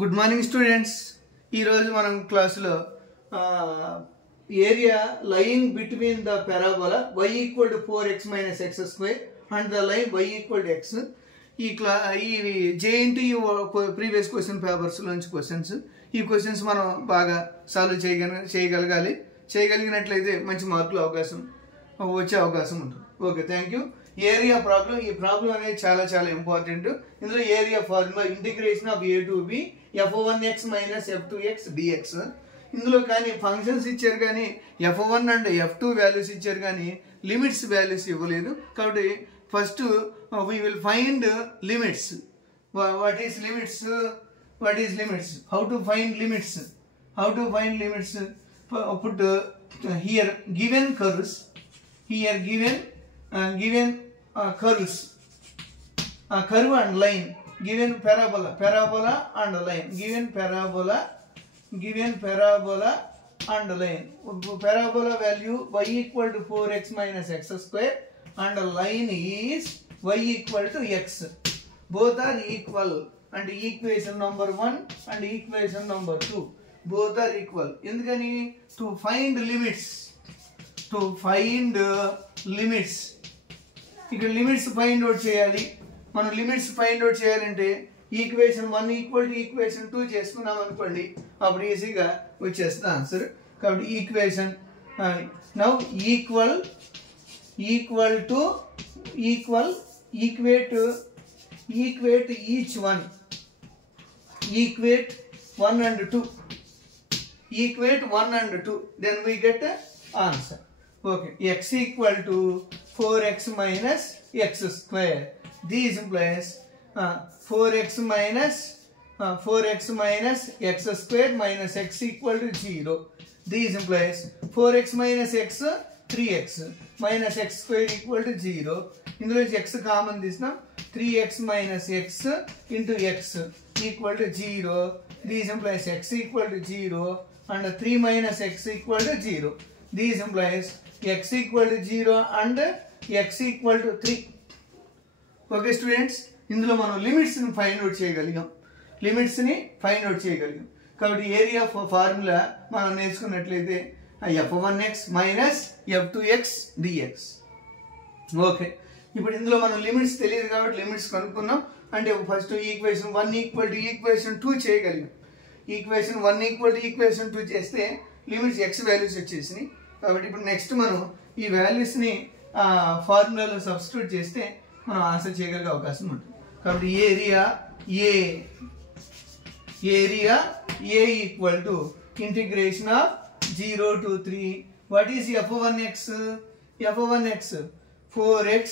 Good morning students. ఈరోజు మనం క్లాసులో area lying between the parabola y equal to 4x minus X square and the line y equal to X. ఈ JNTU previous question papers నుంచి questions. ఈ questions మనం బాగా solve చేయగలిగినట్లయితే మంచి మార్కులు వచ్చే అవకాశం ఉంటుంది. Okay, thank you. Area problem, ఈ ప్రాబ్లం అనేది చాలా ఇంపార్టెంట్. ఇందులో area formula integration of a to b f1x minus f2x dx. ఇందులో కానీ ఫంక్షన్స్ ఇచ్చారు, కానీ f1 అండ్ f2 వాల్యూస్ ఇచ్చారు, కానీ లిమిట్స్ వాల్యూస్ ఇవ్వలేదు. కాబట్టి first we will find limits. What is limits? How to find limits? Put here given curves. Given curves, curve and line, given parabola and line, given parabola and line. Parabola value y equal to 4x minus x square and line is y equal to x. Both are equal, and equation number 1 and equation number 2 both are equal. Endukani to find limits. ఇక్కడ limits find out చేయాలి. మనం limits find out చేయాలంటే equation 1 equal to equation 2 చేసుకున్నాం అనుకోండి, అప్పుడు ఈజీగా వచ్చేస్తుంది answer. కాబట్టి equation now equate each one, equate 1 and 2, equate 1 and 2, then we get an answer. Okay, x equal to 4x minus x square. This implies 4x minus x square minus x equal to 0. This implies 4x minus x 3x minus x square equal to 0. ఇందులో x common తీసినాం, 3x minus x into x equal to 0. This implies x equal to 0 and 3 minus x equal to 0. This implies x equal to 0 and x equal to 3. Okay students, ఇందులో మనం limits ని find out చేయగలిగాం. కాబట్టి area formula మనం నేర్చుకున్నట్లయితే f1x minus f2x dx. Okay, ఇప్పుడు ఇందులో మనం limits తెలియదు కాబట్టి లిమిట్స్ కనుక్కున్నాం. అంటే first equation 1 equal to equation 2 చేయగలిగాం. ఈక్వేషన్ 1 ఈక్వల్ టు ఈక్వేషన్ 2 చేస్తే లిమిట్స్ x వాల్యూస్ వచ్చేసినాయి. కాబట్టి ఇప్పుడు నెక్స్ట్ మనం ఈ వాల్యూస్ని ఫార్ములాలో సబ్స్టిట్యూట్ చేస్తే మనం ఆన్సర్ చేయగలిగే అవకాశం ఉంటుంది. కాబట్టి area A equal to integration of 0 to 3. What is f1x? 4x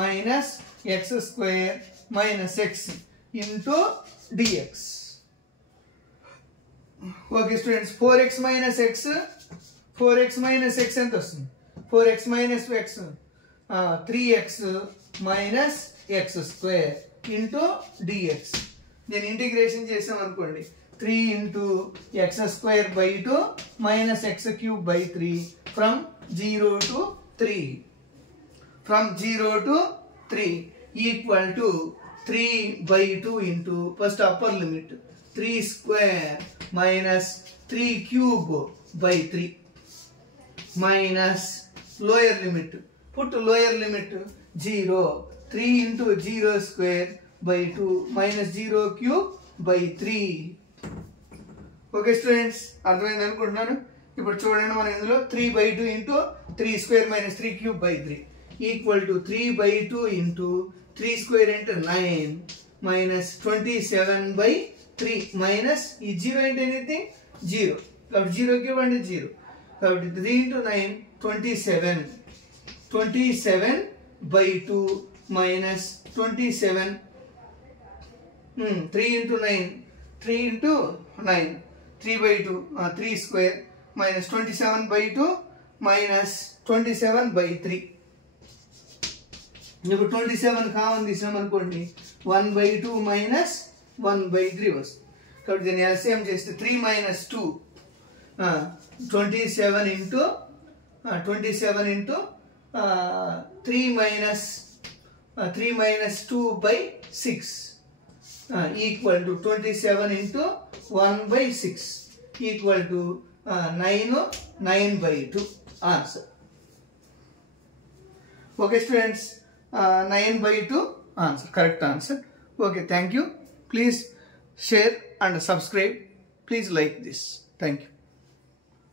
minus x square minus x into dx. Okay students, 4x minus x ఎంత వస్తుంది? 4x minus x 3x minus x square into dx. నేను integration చేసాం అనుకోండి, 3 into x square by 2 minus x cube by 3 from 0 to 3 equal to 3 by 2 into first upper limit 3 square minus 3 cube by 3 minus lower limit. Put lower limit 0, 3 into 0 square by 2 minus 0 cube by 3. Okay students, అర్థమైంది అనుకుంటున్నాను. ఇప్పుడు చూడండి, మనం ఇందులో 3 by 2 into 3 square minus 3 cube by 3 equal to 3 by 2 into 3 square అంటే 9 minus 27 by 3 minus ఈ 0 అంటే anything 0. కాబట్టి 0 క్యూబ్ అంటే 0. కాబట్టి 3 into 9 27 by 2 minus 27 3 into 9 3 by 2 3 square minus 27 by 2 minus 27 by 3. ఇప్పుడు 27 కామన్ తీసాం అనుకోండి, 1 బై 2 మైనస్ 1 బై 3 వస్తుంది. కాబట్టి దీన్ని ఎల్సిఎం చేస్తే 3 minus 2 27 into 3 minus 2 by 6 equal to 27 into 1 by 6 equal to 9 by 2 answer. Okay students, 9 by 2 answer, correct answer. Okay, thank you. Please share and subscribe. Please like this. Thank you.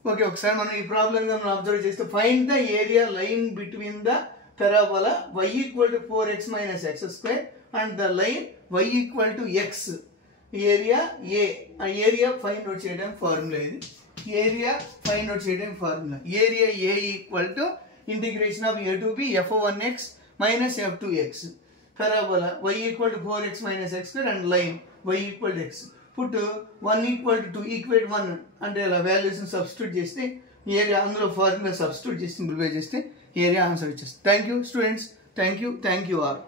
Okay, ఒకసారి మనం ఈ problem గా మనం observe చేస్తే find the area line between the parabola y equal to 4x minus x square and the line y equal to x. Area a, ఆ area find out చేయడం formula ఇది. Area find out చేయడం formula. Area a equal to integration of a to b f1x minus f2x. Parabola y equal to 4x minus x square and line y equal to x. Put 1 equal to 2, equate 1 అంటే అలా వాల్యూస్ని substitute చేస్తే area అందులో formula substitute చేసి simplify చేస్తే area answer వచ్చేస్తుంది. Thank you students, thank you all.